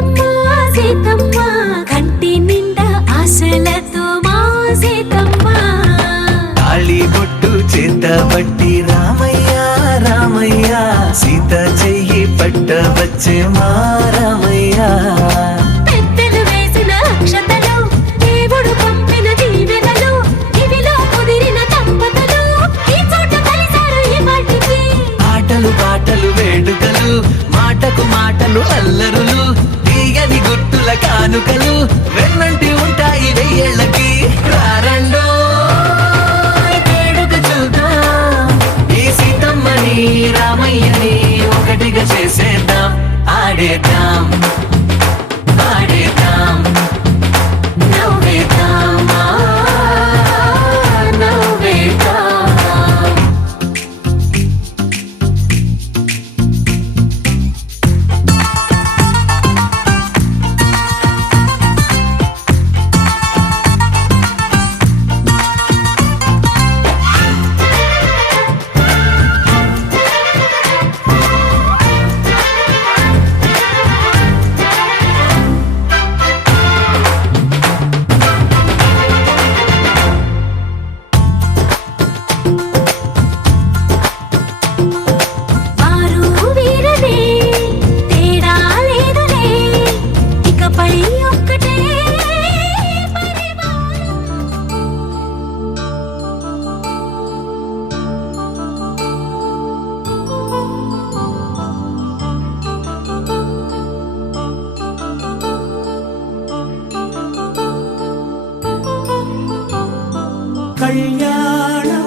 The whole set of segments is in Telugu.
సీతమ్మ సీతమ్మ కంటి నిండా ఆశలతో మా సీతమ్మ తాళి బొట్టు చేతబట్టి రామయ్య రామయ్య సీత చెయ్యి పట్టవచ్చే మా రామయ్య పెద్దలు వేసిన అక్షతలు దేవుడు పంపిన దీవెనలు ఇవిలో కుదిరిన దంపతులు ఈ చోట కలిసారు ఈ వాటికి ఆటలు పాటలు వేడుకలు మాటకు మాటలు అల్లరులు తీయని గుట్టుల కానుకలు వెన్నంటి ఉంటాయి వెయ్యేళ్ళకి రారండో వేడుక చూద్దాం ఈ సీతమ్మని రామయ్యని ఒకటిగా చేసేద్దాం ఆడేద్దాం ఆడేద్దాం నవ్వేద్దాం నవ్వేద్దాం వారు వీరనే తేడా లేదులే ఇకపై ఒక్కటే పరివారం కళ్యాణం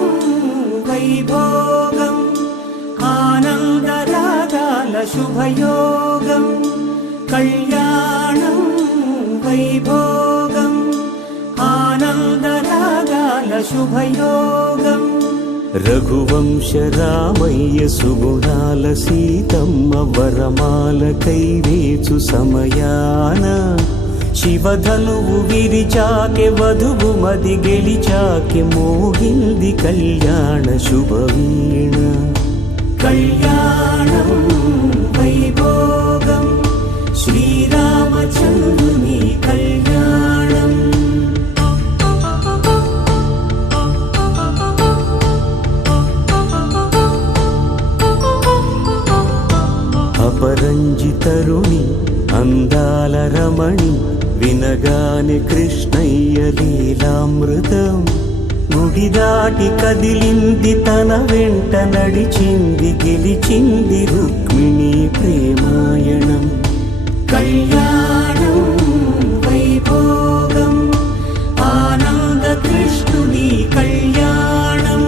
వైభోగం ఆనందరాగాల శుభయోగం కళ్యాణం వైభోగం ఆనందరాగాల శుభయోగం రఘువంశ రామయ్య సుగుణాల సీతమ్మ వరమాల కైవేచు సమయాన శివధనువు విరిచాకె వధువు మది గెలిచాకె మోగింది కళ్యాణ శుభవీణ కళ్యాణం వైభోగం శ్రీరామచంద్రుని కళ్యాణం అపరంజి తరుణి అందాల రమణి వినగానే కృష్ణయ్య లీలామృతం గుడి దాటి కదిలింది తన వెంట నడిచింది గెలిచింది రుక్మిణి ప్రేమాయణం కళ్యాణం వైభోగం ఆనంద కృష్ణుని కళ్యాణం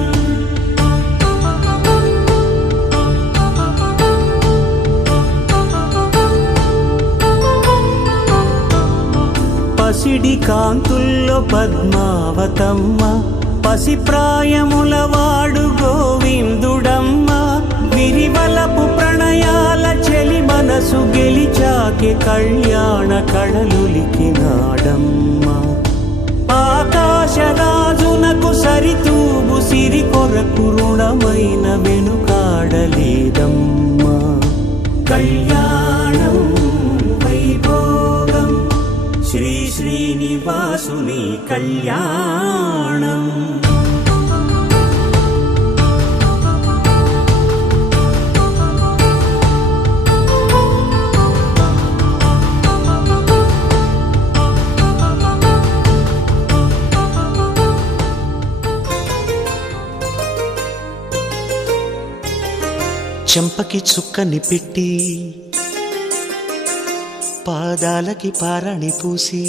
పసిడి కాంతుల్లో పద్మావతమ్మ పసిప్రాయముల వాడు గోవిందుడమ్మ విరివలపు ప్రణయాల చెలి మనసు గెలిచాకే కళ్యాణ కళలులికినాడమ్మ ఆకాశరాజునకు సరితూగు సిరి కొరకు రుణమైన వెనుకాడలేదమ్మా కళ్యాణం వైభోగం శ్రీ శ్రీనివాసుని కళ్యాణం చెంపకి చుక్కని పెట్టి పాదాలకి పారణి పూసి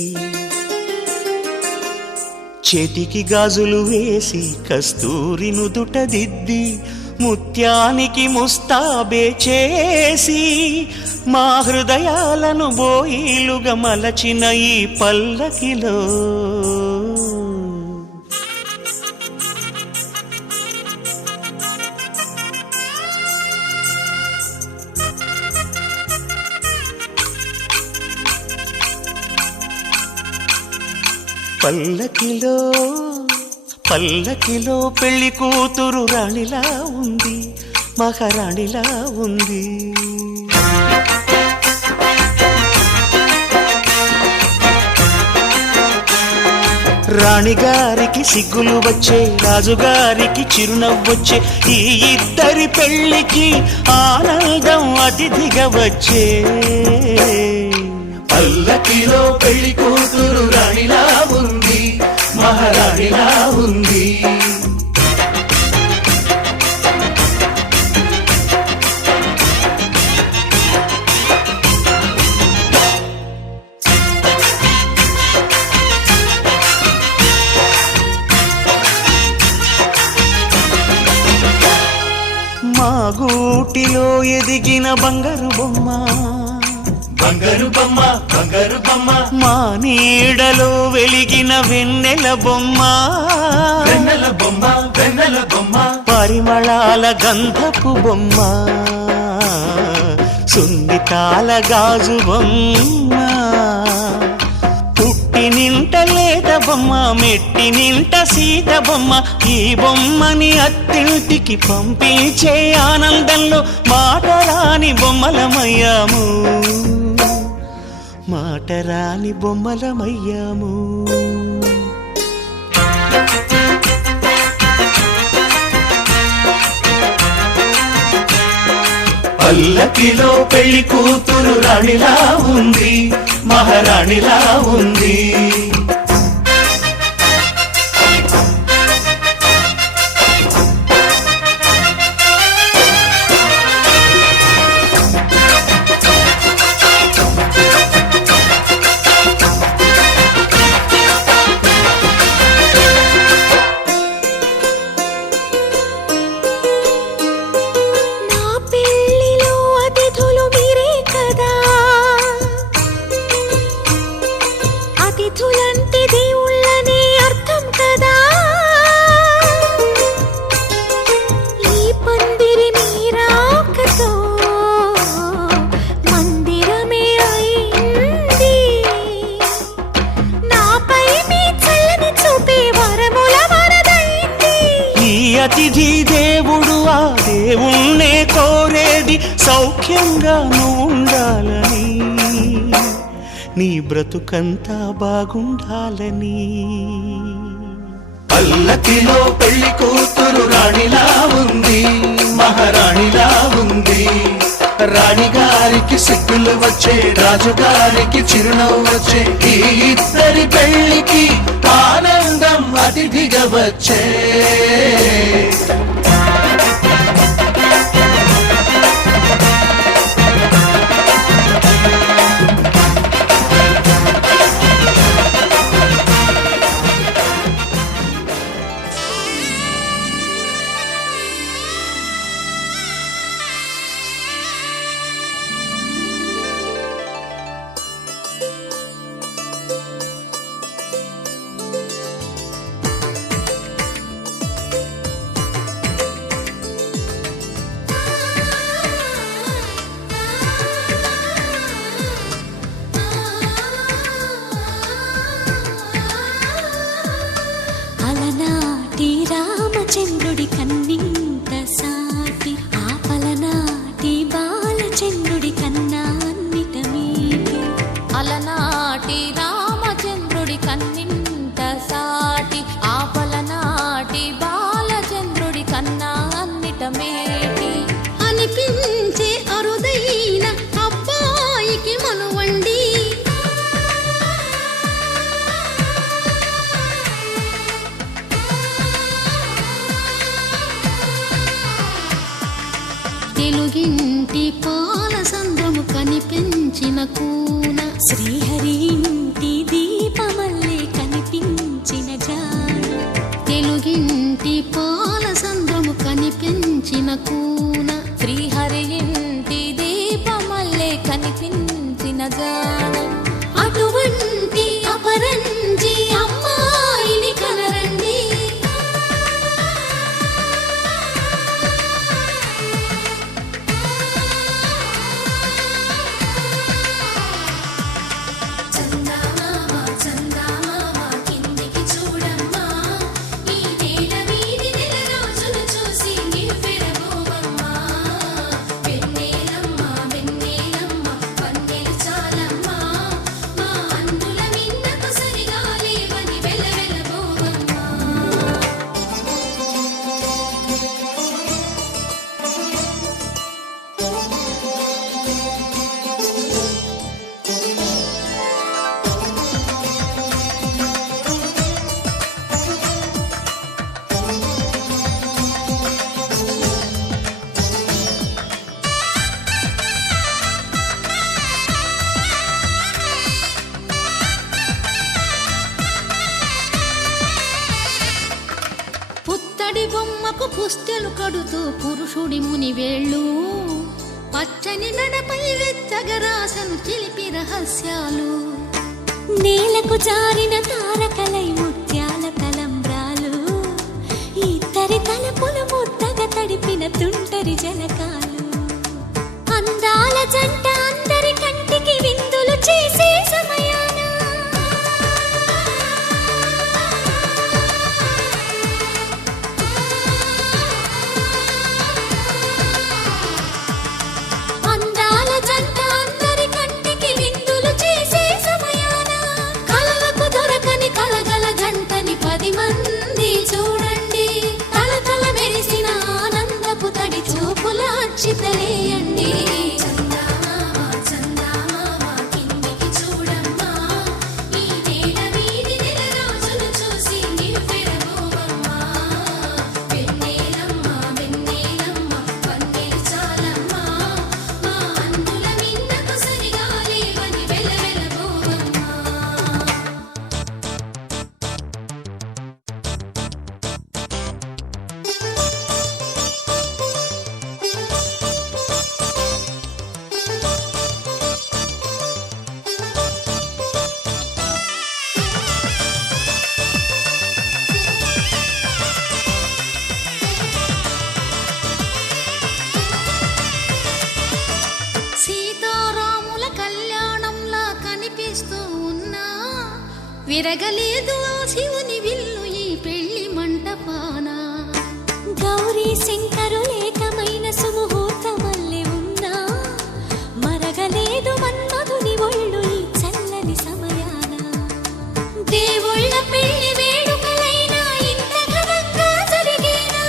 చేతికి గాజులు వేసి కస్తూరి నుదుట దిద్ది ముత్యానికి ముస్తాబే చేసి మా హృదయాలను బోయిలుగా మలచిన ఈ పల్లకిలో పల్లకిలో పల్లకిలో పెళ్లి కూతురు రాణిలా ఉంది, మహారాణిలా ఉంది. రాణిగారికి సిగ్గులు వచ్చే, రాజుగారికి చిరునవ్వొచ్చే, ఈ ఇద్దరి పెళ్లికి ఆనందం అతిథిగా వచ్చే. పల్లకిలో పెళ్లి కూతురు రాణిలా ఉంది, మహారాణిలా ఉంది. మా గూటిలో ఎదిగిన బంగారు బొమ్మ, బంగారు బొమ్మ, బంగారు బొమ్మ. మా నీడలో వెలిగిన వెన్నెల బొమ్మ, వెన్నెల బొమ్మ, వెన్నెల బొమ్మ. పరిమళాల గంధపు బొమ్మ, సున్నితాల గాజు బొమ్మ. పుట్టి నింట లేత బొమ్మ, మెట్టి నింట సీత బొమ్మ. ఈ బొమ్మని అత్తింటికి పంపించే ఆనందంలో మాటరాని బొమ్మలమయ్యాము, మాటరాని బొమ్మలమయ్యాము. పల్లకిలో పెళ్లి కూతురు రాణిలా ఉంది, మహారాణిలా ఉంది. నా పెళ్లిలో అతిథులు మీరే కదా, అతిథులంటే దేవుళ్ళనే అర్థం కదా. ఈ పందిరి మీరాకతో మందిరమే అయింది. నాపై మీ చల్లని చూపే వరముల వరదైంది. ఈ అతిథి దేవుడు ఆ దేవుణ్ణే కోరేది సౌఖ్యంగా నువ్వు ఉండాలని, నీ బ్రతుకంతా బాగుండాలని. పల్లకిలో పెళ్లి కూతురు రాణిలా ఉంది, మహారాణిలా ఉంది. రాణిగారికి సిగ్గులు వచ్చే, రాజుగారికి చిరునవ్వు వచ్చే, ఈ ఇద్దరి పెళ్లికి ఆనందం అతిథిగా వచ్చే. అలనాటి రామచంద్రుడి కన్నింత సాటి, ఆపలనాటి బాలచంద్రుడి కన్నా అన్నిట మీటి. అలనాటి రామచంద్రుడి కన్నింత సాటి, ఆపలనాటి బాలచంద్రుడి కన్నా అన్నిట మేటి. అనిపించే అరుదైన అబ్బాయికి మనువండి, తెలుగింటి పాల సంద్రము కనిపించిన కూన, శ్రీహరి ఇంటి దీపమల్లే కనిపించిన జాన. తెలుగింటి పాల సంద్రము కనిపించిన కూన, శ్రీహరి ఇంటి దీపమల్లే కనిపించిన జాన. అటువంటి అపరంజి అమ్మాయిని కనరండి. బొమ్మకు పుస్తెలు కడుతూ పురుషుడి ముని వేళ్ళు పచ్చని నడపై వెచ్చగరాసను చిలిపి రహస్యాలు నేలకు జారిన తారకలై ముత్యాల తలంబ్రాలు ఇద్దరి తలపులు ముద్దగా తడిపిన తుంటరి జలకాలు అందాల జంట అందరి కంటికి విందులు చేసే సమయాన అందాల జంట అందరి కంటికి విందులు చేసే సమయాన కలలకు దొరకని కలగల జంటని 10 మంది చూడండి తలతల మెరిసిన ఆనందపు తడి చూపుల అచ్చితలేయండి సీతారాముల కళ్యాణంలా కనిపిస్తూ ఉన్నా విరగలేదు ఆ శివుని విల్లు ఈ పెళ్లి మంటపాన గౌరీ శంకరులేకమైన సుముహూర్తమల్లె ఉన్నా మరగలేదు మన్మధుని ఒళ్ళు ఈ చల్లని సమయాన దేవుళ్ళ పెళ్లి వేడుకలైనా ఇంత ఘనంగా జరిగేనా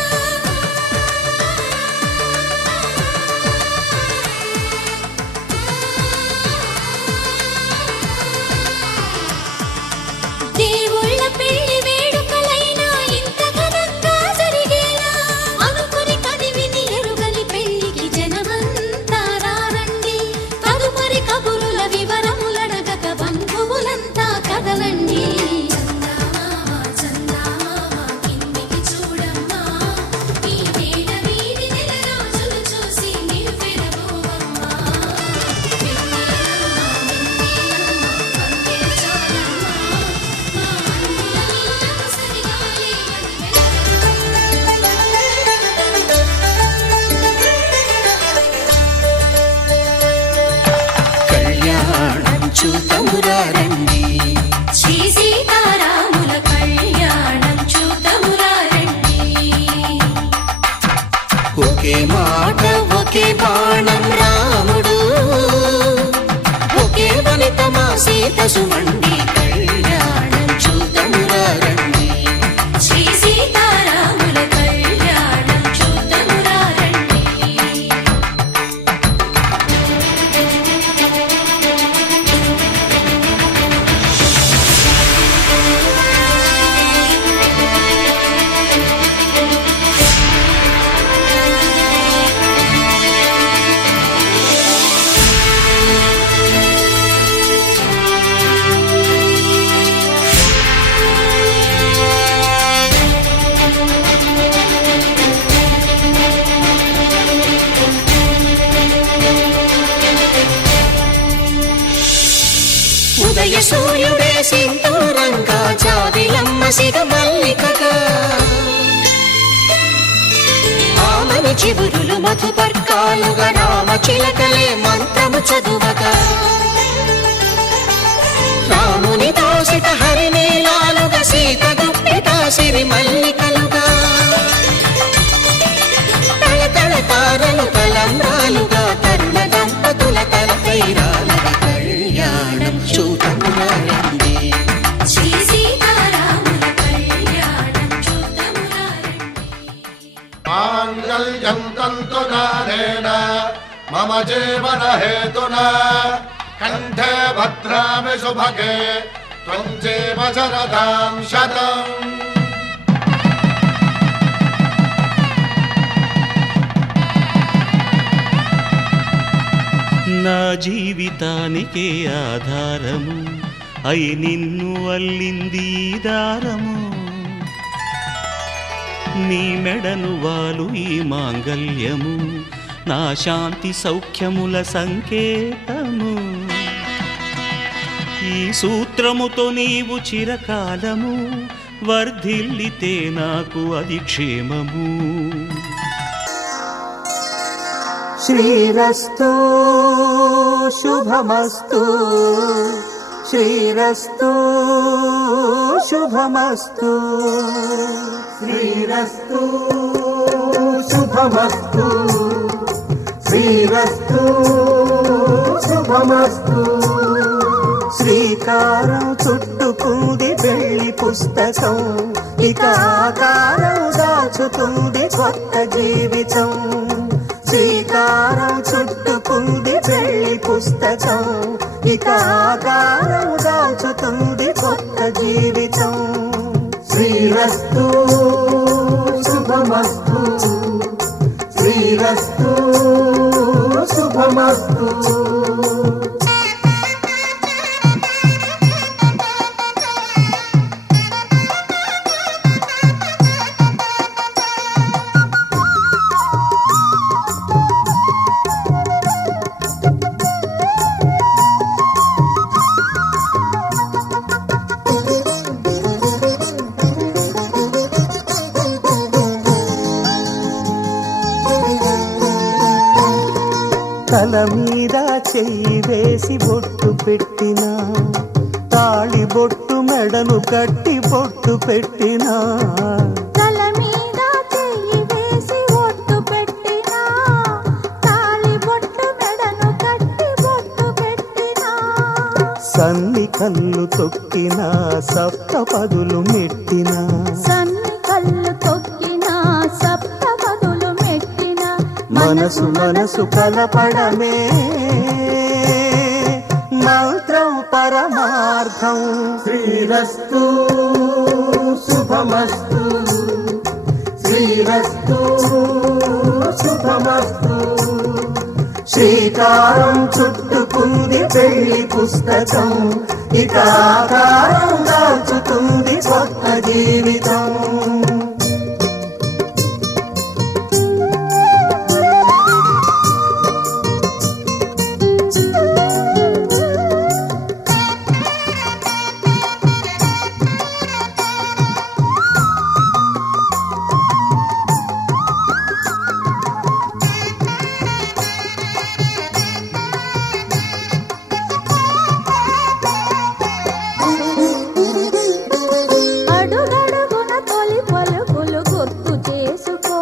దేవుళ్ళ పెళ్లి వేడుకలైనా ఇంత ఘనంగా జరిగేనా అనుకుని కదివిని ఎరుగని పెళ్లికి జనమంతా రారండి తదుపరి కబురుల వివరములడగక బంధువులంతా కదలండి కిందికి చూడమ్మా ఈ వేళ వీడి నెల రోజులు చూసి నివ్వెరబోవమ్మా కళ్యాణం చూతమురారండి శ్రీ సీతారాముల కళ్యాణం చూతమురారండి ఒకే మాట ఒకే బాణం రాముడు ఒకే వనిత మా సీత సుమండి కళ్యాణం చూతమురారండి శ్రీ సీతారాముల కళ్యాణం చూతమురారండి ఉదయ సూర్యుడే సింధూరంగా జాబిలమ్మ సిగ మల్లికగా ఆమని చివురులు మధుపర్కాలుగా రామ చిలకలే మంత్రము చదువగా రాముని దోసిట హరినీలాలుగా సీత గుప్పిట సిరి మల్లికలుగా తళతళ తారలు తలంబ్రాలుగా తరుణ దంపతుల తలపైరాలుగా కళ్యాణం చూతమురారండి శ్రీ సీతారాముల కళ్యాణం చూతమురారండి మాంగళ్యం తంతునారేణ మమ జీవన హేతునా కంఠే భద్రామి శుభగే త్వం జీవ శరదాం శతం. నా జీవితానికే ఆధారము అయి నిన్ను అల్లింది ఈ దారము నీ మెడను వాలు ఈ మాంగల్యము నా శాంతి సౌఖ్యముల సంకేతము ఈ సూత్రముతో నీవు చిరకాలము వర్ధిల్లితే నాకు అది క్షేమము శ్రీరస్తు శుభమస్తు శ్రీరస్తు శుభమస్తు శ్రీరస్తు శుభమస్తు శ్రీరస్తు శుభమస్తు శ్రీకారం చుట్టుకుంది పెళ్లి పుస్తకం ఇక ఆకారం దాచుతుంది కొత్త జీవితం శ్రీకారం చుట్టుకుంది పెళ్లి పుస్తకం ఇక ఆకారం దాచుతుంది కొత్త జీవితం శ్రీరస్తు శుభమస్తు శ్రీరస్తు శుభమస్తు తల మీద చెయ్యి వేసి బొట్టు పెట్టినా తాళి బొట్టు మెడను కట్టి బొట్టు పెట్టినా తల మీద చెయ్యి వేసి బొట్టు పెట్టినా తాళి బొట్టు మెడను కట్టి బొట్టు పెట్టినా సన్ని కళ్ళు తొక్కినా సప్త పదులు మెట్టినా సన్ని కళ్ళు తొక్కినా సప్త పదులు మెట్టినా మనసు మనసు కలపడమే మంత్రం పరమార్థం శ్రీరస్తు శుభమస్తు శ్రీరస్తు శుభమస్తు శ్రీకారం చుట్టుకుంది పెళ్లి పుస్తకం ఇక ఆకారం దాచుతుంది కొత్త జీవితం అడుగడుగున తొలి పలుకులు గుర్తు చేసుకో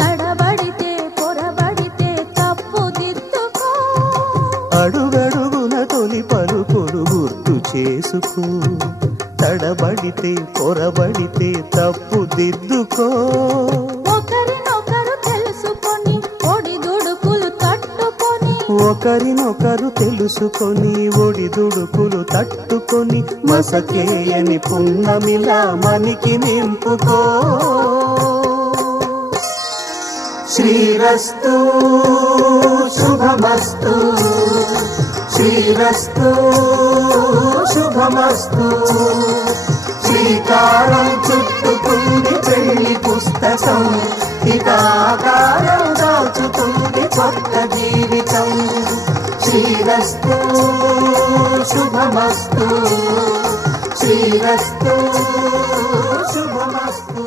తడబడితే పొరబడితే తప్పు దిద్దుకో అడుగడుగున తొలి పలుకులు గుర్తు చేసుకో తడబడితే పొరబడితే తప్పు దిద్దుకో ఒకరినొకరు తెలుసుకొని ఒడిదుడుకులు తట్టుకొని ఒకరినొకరు తెలుసుకొని ఒడిదుడుకులు తట్టుకొని మసకేయని పున్నమిలా మనికి నింపుకో శ్రీరస్తు శుభమస్తు శ్రీరస్తు శుభమస్తు శ్రీకారం చుట్టుకుంది పెళ్లి పుస్తకం ఇక ఆకారం దాచుతుంది కొత్త జీవితం శ్రీరస్తు శుభమస్తు శ్రీరస్తు శుభమస్తు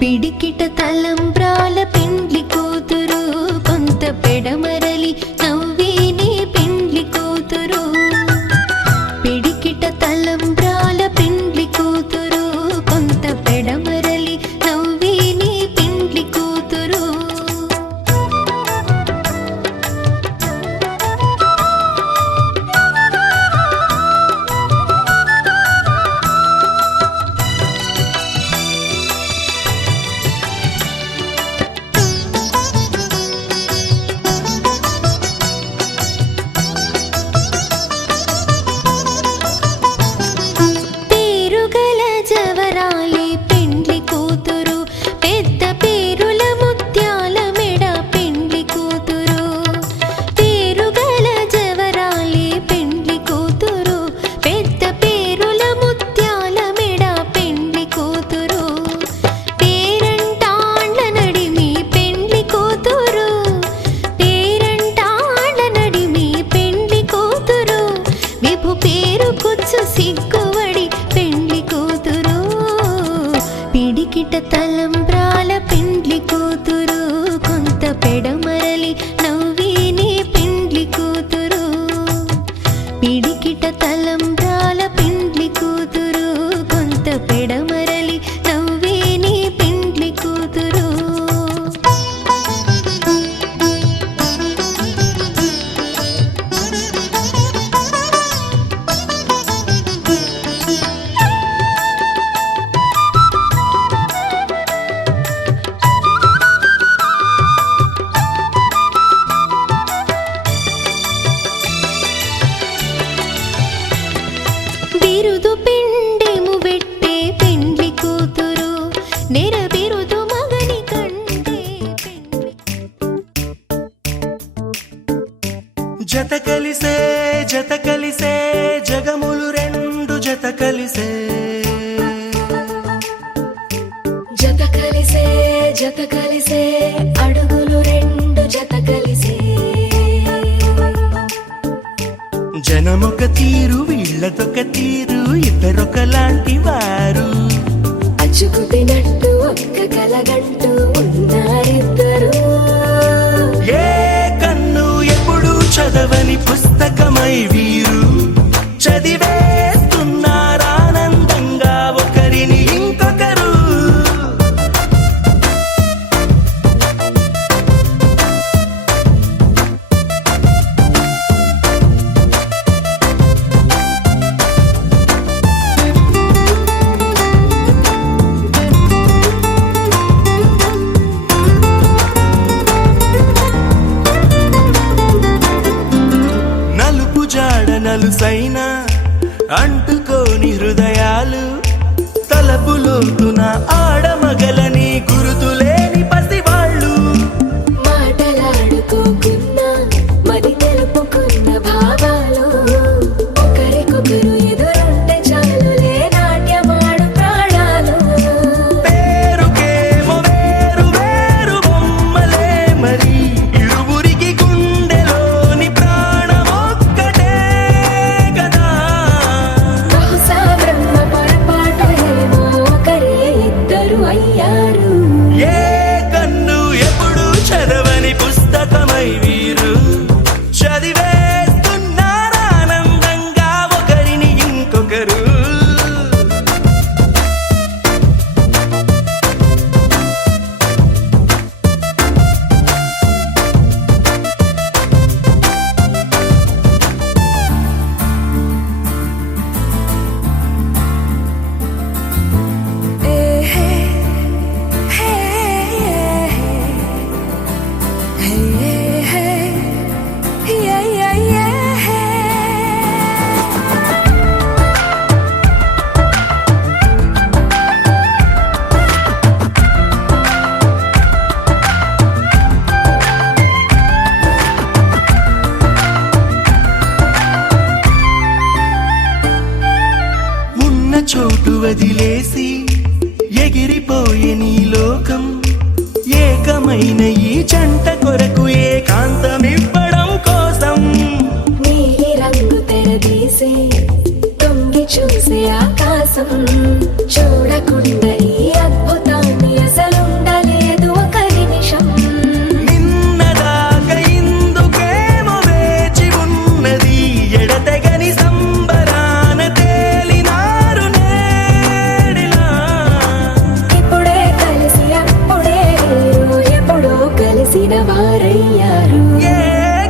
పిడికిట తలంబ్రాల పెండ్లి కూతురు కొంత పెడమరలి నవ్విని పెండ్లి కూతురు పిడికిట తలంబ్రాల పెండ్లి కూతురు కొంత పెడమరలి నవ్విని పెండ్లి కూతురు పిడికిట తలంబ్రాల పెండ్లి కూతురు కొంత పెడమరలి నవ్విని పెండ్లి కూతురు పిడికిట తలంబ్రాల పెండ్లి కూతురు కొంత పెడమరలి నవ్విని పెండ్లి కూతురు బిరుదు పిండెము పెట్టే పెండ్లి కూతురు నెర బిరుదు మగని కంటే జత కలిసే జగములు రెండు జత కలిసే అడుగులు రెండు జత కలిసే జనమొక తీరు వీళ్ళదొక తీరు ఇద్దరొకలాంటి వారు అచ్చుకుతినట్టు ఒక్క కలగంటూ ఉన్నారిద్దరు ఏ కన్ను ఎప్పుడు చదవని పుస్తకమై వీరు చదివేస్తున్నారానందంగా ఒకరిని ఇంకొకరు నలుపు జాడ నలుసైన అంటుకోని హృదయాలు తలపులోతున ఆడమగలని గురుతులేని పసివాళ్ళు మాటలాడుకోకున్నా మరి తెలుపుకున్న భావాలు ఒకరికొకరు ఎదురుంటే చాలులే నాట్యమాడు ప్రాణాలు పేరుకేమో వేరు వేరు బొమ్మలే మరి ఇరువురికి గుండెలోని ప్రాణమొక్కటే కదా బహుశా బ్రహ్మ పొరపాటు ఏమో ఒకరే ఇద్దరు అయ్యారు ఏ కన్ను ఎప్పుడు చదవని పుస్తకమై వీరు చదివేస్తున్నారానందంగా ఒకరిని ఇంకొకరు ఉన్న చోటు వదిలేసి ఎగిరిపోయే నీ లోకం ఏకమైన ఈ జంట కొరకు ఏకాంతమివ్వడం కోసం నీలి రంగు తెరదీసే తొంగి చూసే ఆకాశం చూడకుండా ఈ అద్భుతాన్ని అసలుండలేదు ఒక నిమిషం నిన్నదాకా ఇందుకేమో వేచి ఉన్నది ఎడతెగని సంబరాన తేలినారు నేడిలా ఇప్పుడే కలిసి అప్పుడే వీరు ఎప్పుడో కలిసిన వారయ్యారు ఏ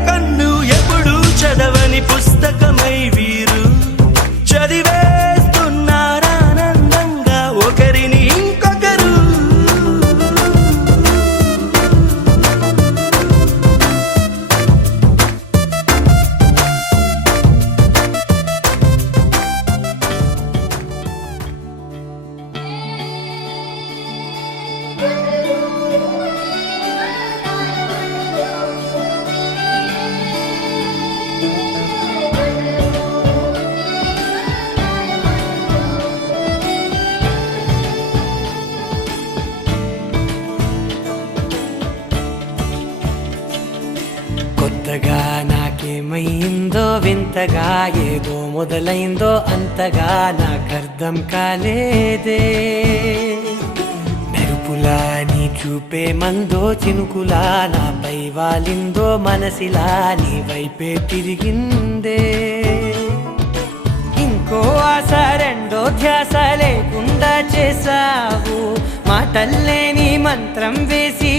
కన్ను ఎప్పుడు చదవని పుస్తకమై వీరు చదివేస్తున్నారానందంగా ఒకరిని ఇంకొకరు కొత్తగా నాకేమైందో వింతగా ఏదో మొదలైందో అంతగా నాకర్థం కాలేదే చూపే మందో చినుకులా నాపై వాలిందో మనసిలా నీ వైపే తిరిగిందే ఇంకో ఆశ రెండో ధ్యాస లేకుండా చేసావు మాటల్లే నీ మంత్రం వేసి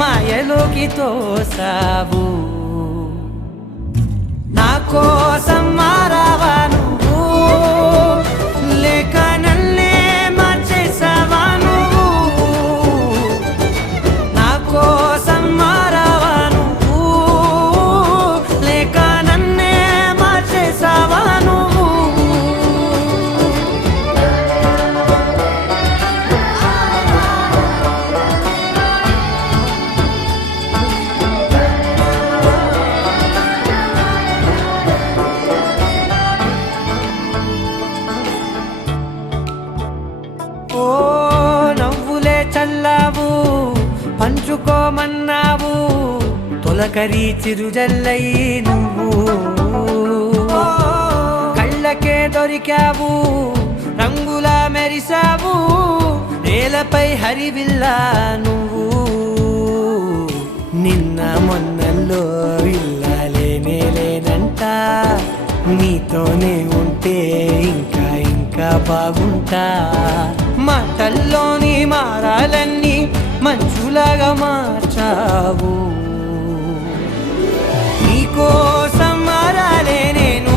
మాయలోకి తోసావు నా కోసం మారావా నువ్వు లేక నన్నే మార్చేసావా నువ్వు నా కోసం మారావా నువ్వు లేక నన్నే మార్చేసావా నువ్వు ఓ నవ్వులే చల్లావు పంచుకోమన్నావు తొలకరి చిరుజల్లై నువ్వు కళ్ళకే దొరికావు రంగులా మెరిసావు నేలపై హరివిల్లా నువ్వు నిన్న మొన్నల్లో ఇల్లాలేనే లేనంట నీతోనే ఉంటే ఇంకా ఇంకా బాగుంటా మాటల్లోని మారాలన్నీ మంచులాగా మార్చావు నీకోసం మారాలే నేను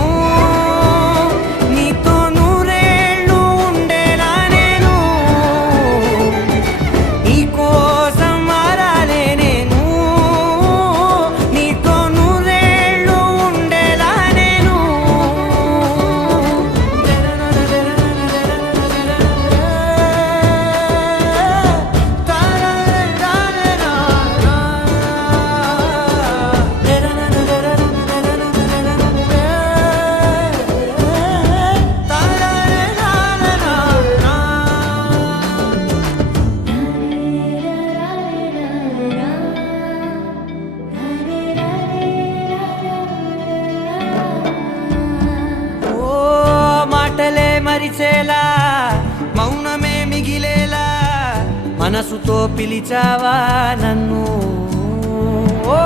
నీతో నూరేళ్ళు ఉండేలా నేను నీకోసం మారాలే నేను నీతో నూరేళ్ళు ఉండేలా నేను ఓ మాటలే మరిచేలా మౌనమే మిగిలేలా మనసుతో పిలిచావా నన్ను ఓ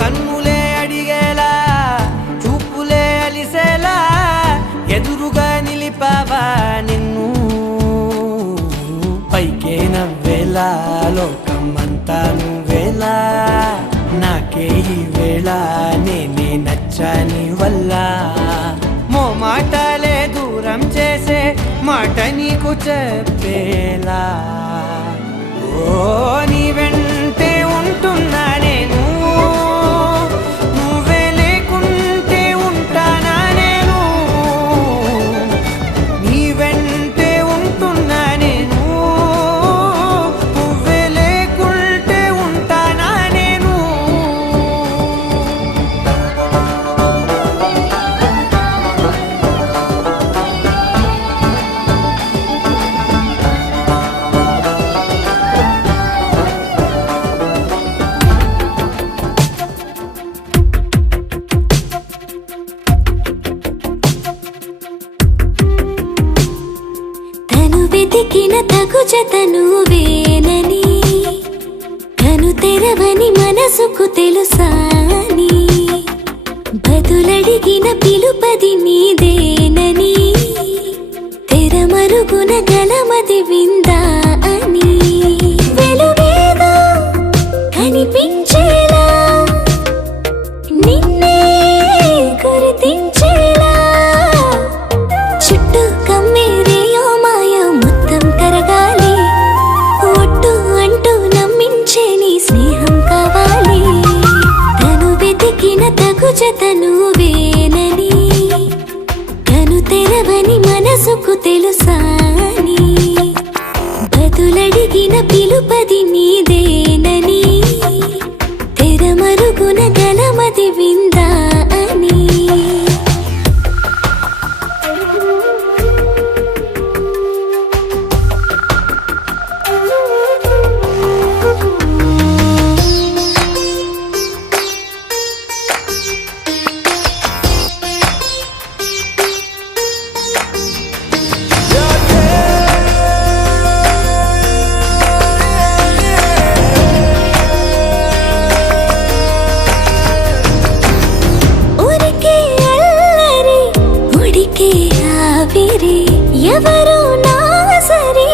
కన్నులే అడిగేలా చూపులే అలిసేలా ఎదురుగా నిలిపావా నిన్ను పైకే నవ్వేలా లోకమంతా నువ్వేలా నాకే ఈ వేళ నేనే నచ్చని వల్ల మో మాటలే దూరం చేసే మాట నీకు చెప్పేలా ఓ నీ వెంటే ఉంటున్నా నేను నువ్వే లేకుంటే ఉంటానా నేను నీ వెంటే ఉంటున్నా నేను నువ్వే లేకుంటే ఉంటానా నేను తను వెతికిన తగు జతను వేనని కను తెరవని మనసుకు తెలుసాని బదులడిగిన పిలుపది నీదేనని తెరమరుగున గలమది విందా అని వెలుగేదో కనిపించేలా నిన్నే గుర్తించేలా చుట్టూ కమ్మేరేయో మాయ మొత్తం కరగాలి ఒట్టు అంటూ నమ్మించే నీ స్నేహం కావాలి తను వెతికిన తగు జతను వేనని కను తెరవని మనసుకు తెలుసాని బదులడిగిన పిలుపది నీదేనని తెరమరుగున గలమది విందా అని ఎవరు నా సరి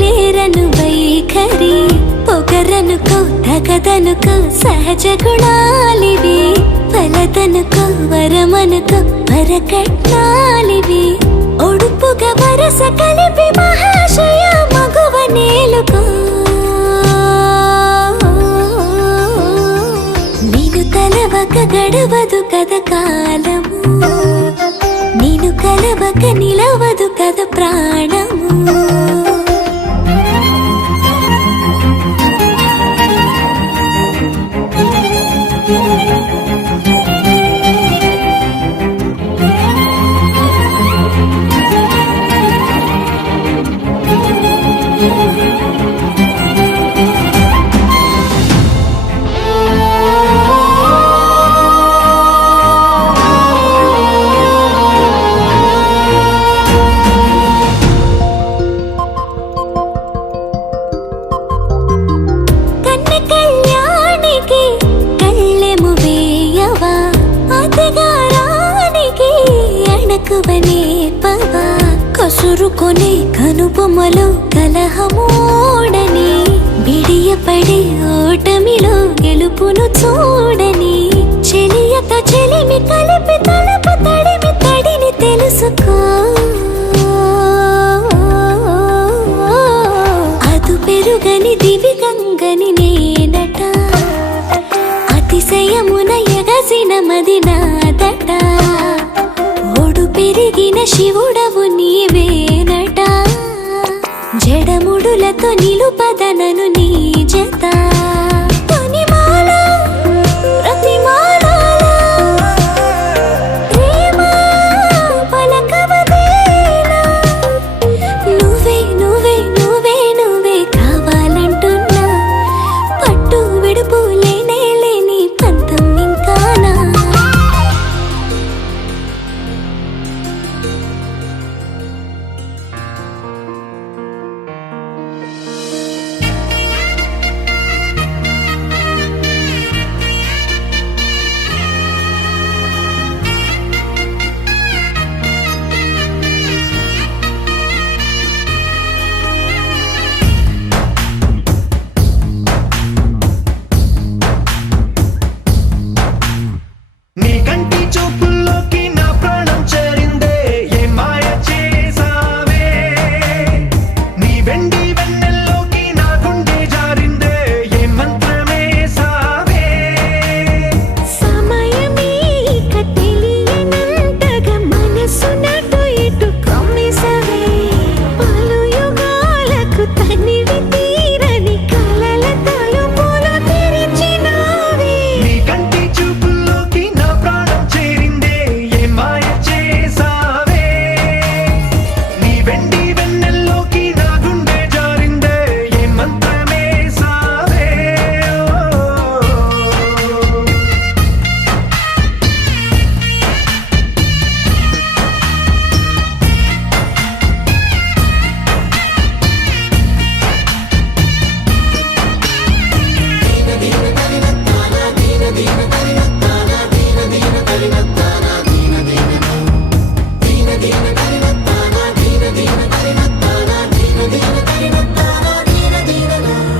లేరను వైఖరి పొగరనుకో తగదనుకో సహజ గుణాలివి ఫలదనుకో వరమనుకో వరకట్నాలివి ఒడుపుగా వరస కలిపి మహాశయ మగువ నేలుకో నేను తలవక గడవదు కథ కాలము నేను కలవక నిలవదు కథ ప్రాణము కసురుకొనే కనుబొమ్మలో కలహమోడని బిడియపడే ఓటమిలో గెలుపును చూడని చెలియత చెలిమి కలిపి తలపు తడిమి తడిని తెలుసుకో అదు పెరుగని దివి గంగని నేనట అతిశయమున ఎగసిన మది నాదట పెరిగిన శివుడవు నీవేనట జడముడులతో నిలుపదనను నీ జత తొనిమాల ప్రతిమాల ప్రేమ పలకవదేనా నువ్వే నువ్వే నువ్వే నువ్వే కావాలంటున్నా పట్టు విడుపు లేనే లేని పంతం ఇంకానా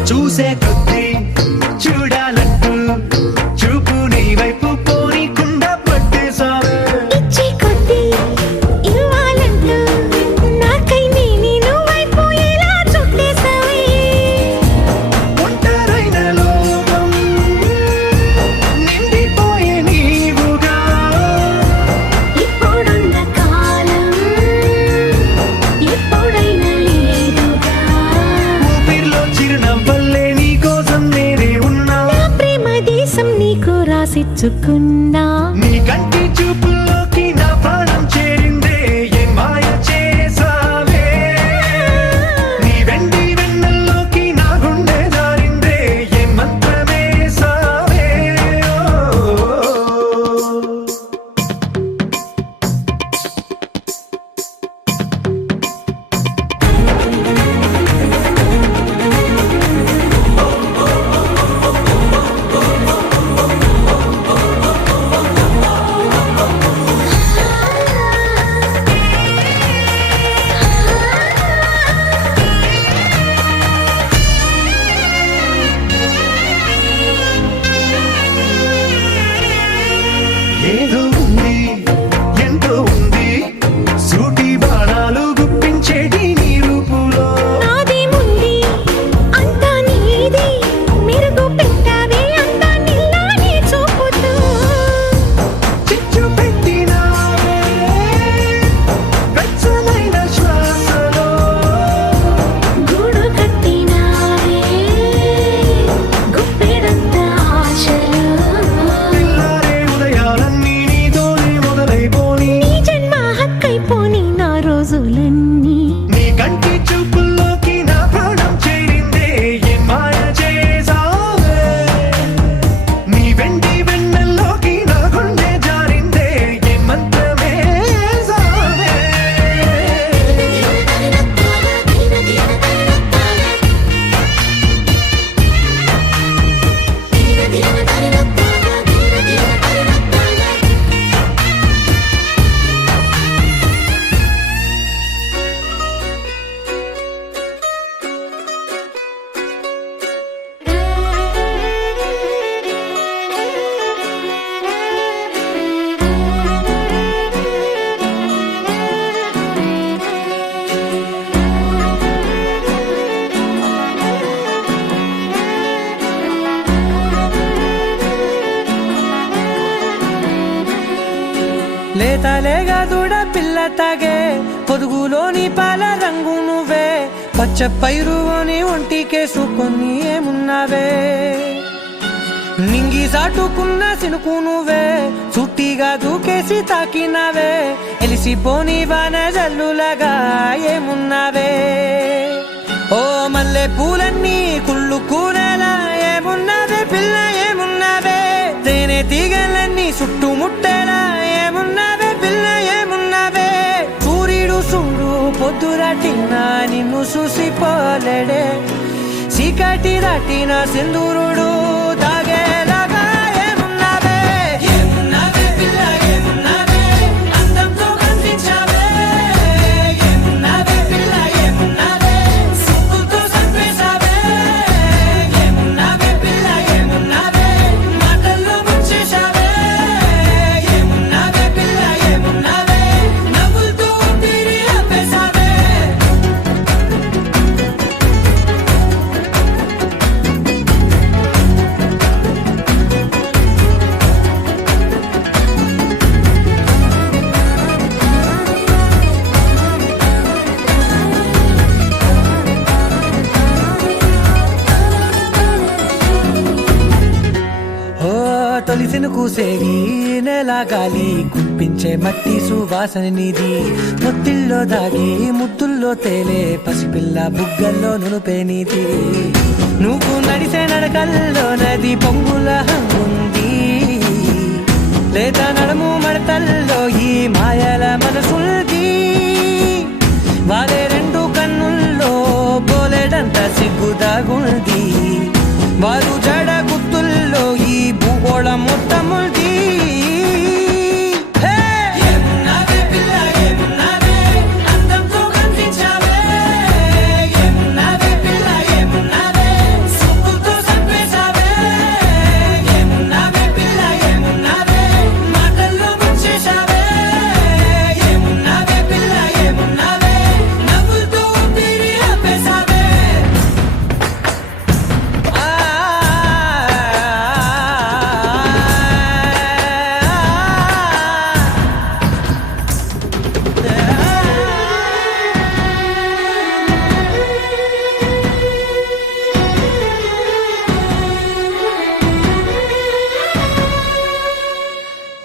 చూసే కొద్ది చూడాలంటూ చూపు నీ వైపు పోనీకుండా పట్టేసావే ఇచ్చే కొద్ది ఇవ్వాలంటూ నాకై నేను వైపు ఎలా చుట్టేసావే ఒంటరైన లోకం నిండిపోయే నీవుగా ఇప్పుడున్న కాలం ఎప్పుడైనా లేదుగా ఊపిరిలో చిరునవ్వల్లే నీ కోసం నేనే ఉన్నా నా ప్రేమ దేశం నీకు రాసిచ్చుకున్నా నీ కంటి చూపుల్లోకి నా ప్రాణం చేరిందే ఏ మాయ చేసావే నీ వెండి వెన్నెల్లోకి నా గుండె జారిందే ఏ మంత్రమే సావే లేతలేగా దూడ పిల్ల తాగే పొదుగులోని పాల రంగు నువ్వే పచ్చ పైరుని ఒంటికేసుకొని ఏమున్నావే నింగి సాటుకున్న సినుకు నువ్వే చుట్టిగా దూకేసి తాకినావే ఎలిసిపోని వాన జల్లులగా ఏమున్నావే ఓ మల్లె పూలన్నీ కుళ్ళు కూరలా ఏమున్నావే పిల్ల ఏమున్నావే తేనె తీగలన్నీ చుట్టుముట్టేలా ఏమున్నావే పిల్ల ఏమున్నావే సూర్యుడు చూడు పొద్దురాటినా నిన్ను చూసిపోలేడే చీకటి దాటిన సింధూరుడు దాగేలాగా ఏమున్నావే ఏమున్నావే పిల్ల ఏమున్నావే అందంతో కనిపించావే ఏమున్నావే పిల్ల ఏమున్నావే సిగ్గుతో చంపేశావే ఏమున్నావే పిల్ల ఏమున్నావే మాటల్లో ముంచేశావే ఏమున్నావే పిల్ల ఏమున్నావే నవ్వులతో ఊపిరి ఆపేశావే తొలిసిన కూసేగి నెల గాలి కుప్పించే మట్టి సువాసన నిధి ముత్తిల్లో దాగి ముత్తుల్లో తేలే పసిపిల్ల బుగ్గల్లో నునుపే నీది నువ్వు నడిసే నడకల్లో నది పొంగుల హంగుంది లేదా నడుము మడతల్లో ఈ మాయల మనసుల్ది వాలే రెండు కన్నుల్లో బోలెడంత సిగ్గుదాగుంది వారు జడ గుత్తుల్లో ఈ భూగోళం మొత్తముల్ది ఏమున్నావే పిల్ల ఏమున్నావే అందంతో కనిపించావే ఏమున్నావే పిల్ల ఏమున్నావే సిగ్గుతో చంపేశావే ఏమున్నావే పిల్ల ఏమున్నావే మాటల్లో ముంచేశావే ఏమున్నావే పిల్ల ఏమున్నావే నవ్వులతో ఊపిరి ఆపేశావే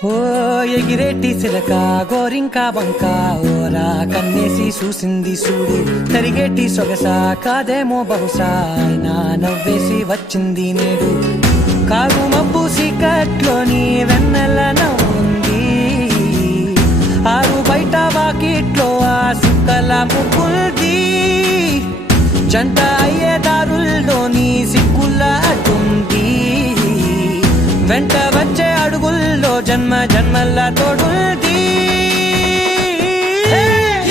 ఓ ఎగిరేటి సిలక గోరింక వంక ఓరా కన్నేసి చూసింది చూడు తరిగేటి సొగస కాదేమో బహుశా అయినా నవ్వేసి వచ్చింది నేడు కాగు మబ్బు సీకట్లోని వెన్నెల నవ్వుంది ఆరు బయట వాకిట్లో ఆ సుక్కల ముగ్గుల్ది జంట అయ్యే దారుల్లోని సిగ్గుల అడ్డుంది వెంట వచ్చే అడుగుల్లో జన్మ జన్మల్ల తోడుల్ది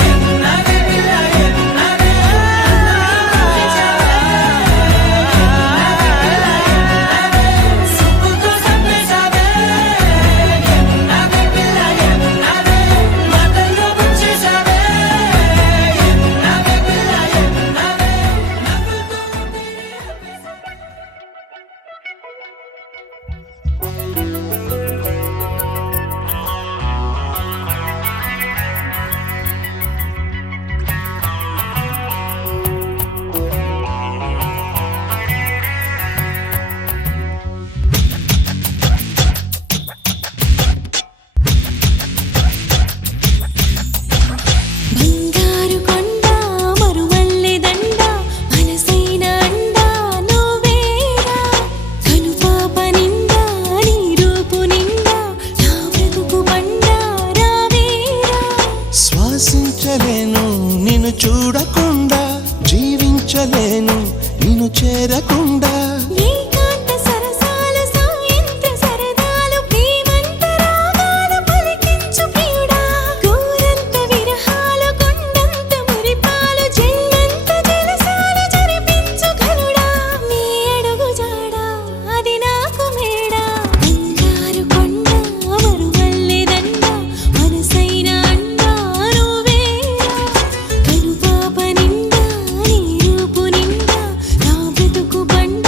ఏమున్నావే పిల్ల ఏమున్నావే సిగ్గుతో చంపేశావే ఏమున్నావే పిల్ల ఏమున్నావే మాటల్లో ముంచేశావే ఏమున్నావే పిల్ల ఏమున్నావే నవ్వులతో ఊపిరి ఆపేశావే బంగారు కొండ మరువల్లె దండ మనసైన అండ నువ్వేరా కనుపాప నిండా నీ రూపు నిండా నా బ్రతుకు బండ రావేరా శ్వాసించలేను నిన్ను చూడకుండా జీవించలేను నిన్ను చేరకుండా ఏకాంత సరసాలు సాయంత్ర సరదాలు ప్రేమంత రాగాలు పలికించు ప్రియుడా గోరంత విరహాలు కొండంత మురిపాలు జల్లంత జలసాలు జరిపించు ఘనుడా నీ అడుగు జాడా అది నాకు మేడా బంగారు కొండ మరువల్లె దండ మనసైన అండ నువ్వేరా కనుపాప నిండా నీ రూపు నిండా నా బ్రతుకు బండ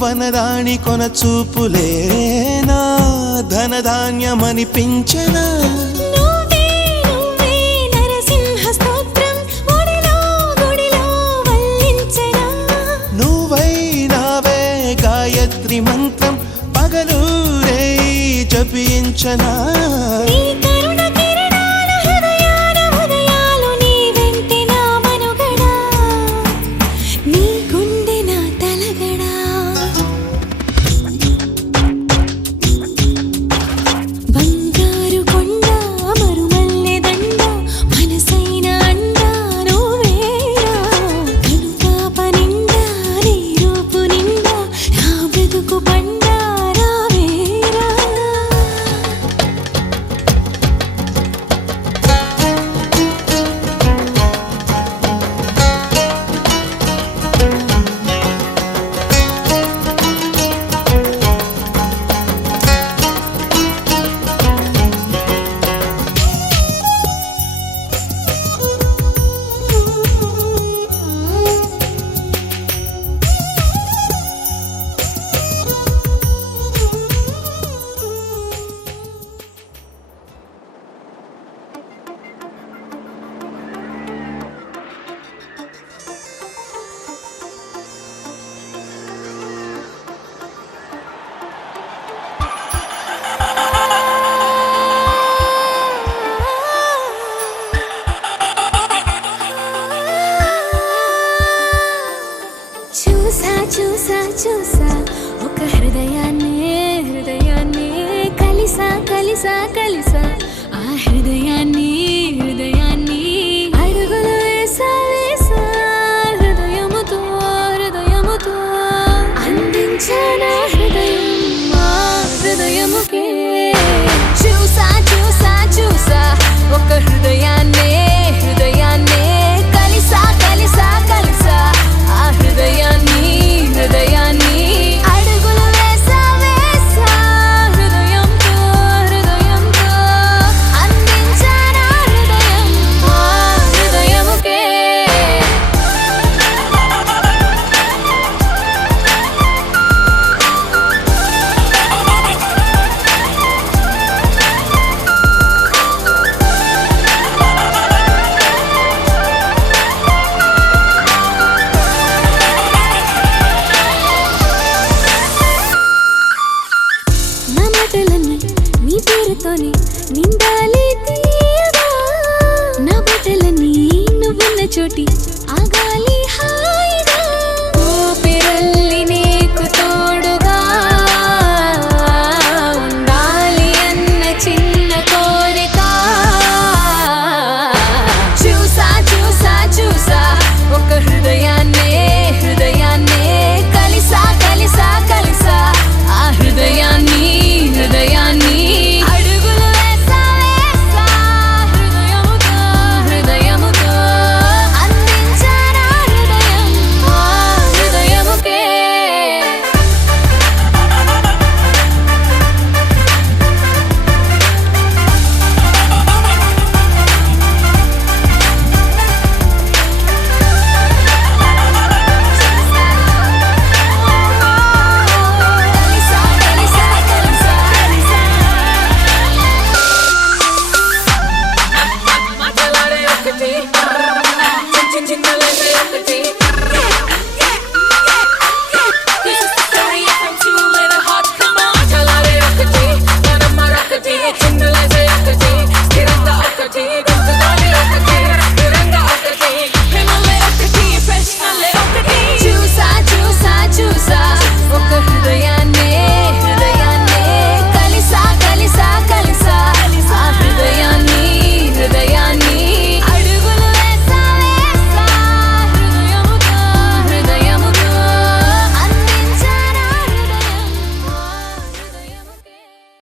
వనరాణి కొన చూపులే నా ధనధాన్యమనిపించనా నువ్వే నువ్వే నరసింహ స్తోత్రం ఒడిలో గుడిలో వల్లించనా నువ్వై నావే గాయత్రి మంత్రం పగలూరే జపించనా నీ కరుణ కిరణాల హృదయాల ఉదయాలు నీ వెంటే నా మనుగడా నీ గుండె నా తలగడా బంగారు కొండ మరుమల్లె దండ మనసైన అండ నువ్వేరా కనుపాప నిండా నీ రూపు నిండా నా బ్రతుకు పండా రావేరా చూసా చూసా చూసా ఒక హృదయాన్ని కలిసా కలిసా కలిసా ఆ హృదయాన్ని అడుగులు వేసా వేసా హృదయముతో అందించానా హృదయం మా హృదయముకే చూసా చూసా చూసా ఒక హృదయాన్ని